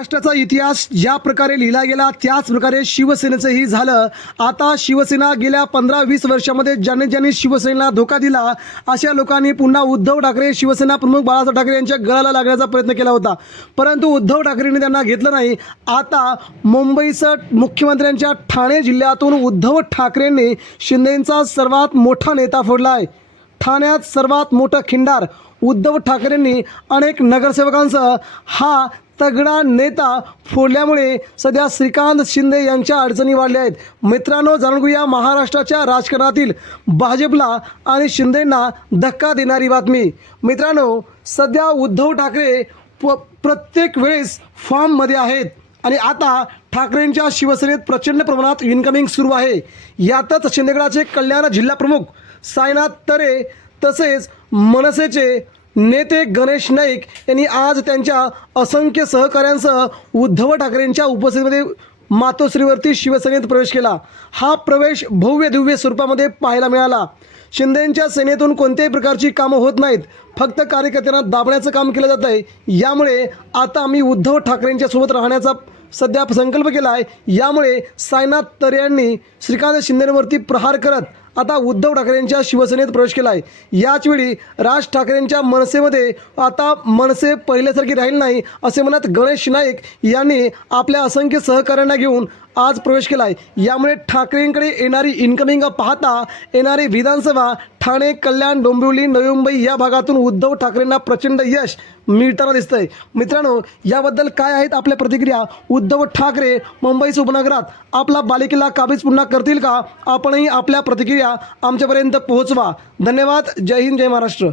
महाराष्ट्राचा इतिहास ज्या प्रकारे लिहिला गेला त्याच प्रकारे शिवसेनेचंही झालं. आता शिवसेना गेल्या पंधरा वीस वर्षामध्ये ज्यांनी ज्यांनी शिवसेनेला धोका दिला अशा लोकांनी पुन्हा उद्धव ठाकरे शिवसेना प्रमुख बाळासाहेब ठाकरे यांच्या गळाला लागण्याचा प्रयत्न केला होता. परंतु उद्धव ठाकरेंनी त्यांना घेतलं नाही. आता मुंबईचं मुख्यमंत्र्यांच्या ठाणे जिल्ह्यातून उद्धव ठाकरेंनी शिंदेंचा सर्वात मोठा नेता फोडला आहे. ठाण्यात सर्वात मोठं खिंडार उद्धव ठाकरेंनी अनेक नगरसेवकांसह हा तगडा नेता फोडल्यामुळे सध्या श्रीकांत शिंदे यांच्या अडचणी वाढल्या आहेत. मित्रांनो जाणून घेऊया महाराष्ट्राच्या राजकारणातील भाजपला आणि शिंदेंना धक्का देणारी बातमी. मित्रांनो सध्या उद्धव ठाकरे प प्रत्येक वेळेस फॉर्ममध्ये आहेत. आणि आता ठाकरेंच्या शिवसेनेत प्रचंड प्रमाणात इनकमिंग सुरू आहे. यातच शिंदेगडाचे कल्याण जिल्हाप्रमुख सायनाथ साईनाथ तरे तसेच मनसेचे नेते गणेश नाईक यांनी आज त्यांच्या असंख्य सहकाऱ्यांसह उद्धव ठाकरेंच्या उपस्थितीमध्ये मातोश्रीवरती शिवसेनेत प्रवेश केला. हा प्रवेश भव्य दिव्य स्वरूपामध्ये पाहायला मिळाला. शिंदेंच्या सेनेतून कोणत्याही प्रकारची कामं होत नाहीत. फक्त कार्यकर्त्यांना दाबण्याचं काम केलं जात आहे यामुळे आता आम्ही उद्धव ठाकरेंच्या सोबत राहण्याचा सध्या संकल्प केला आहे यामुळे सायनाथ तरे यांनी श्रीकांत शिंदेवरती प्रहार करत आता उद्धव ठाकरेंच्या शिवसेनेत प्रवेश केला आहे याचवेळी राज ठाकरेंच्या मनसेमध्ये आता मनसे पहिल्यासारखी राहील नाही असे म्हणत गणेश नाईक यांनी आपल्या असंख्य सहकाऱ्यांना घेऊन आज प्रवेश केला आहे यामुळे ठाकरेंकडे येणारी इन्कमिंग पाहता येणारी विधानसभा ठाणे कल्याण डोंबिवली नवी मुंबई या भागातून उद्धव ठाकरेंना प्रचंड यश मिळताना दिसतंय. मित्रांनो याबद्दल काय आहेत आपल्या प्रतिक्रिया? उद्धव ठाकरे मुंबईस उपनगरात आपला बालिकेला काबीज पुन्हा करतील का? आपणही आपल्या प्रतिक्रिया आमच्यापर्यंत पोहोचवा. धन्यवाद. जय हिंद जय महाराष्ट्र.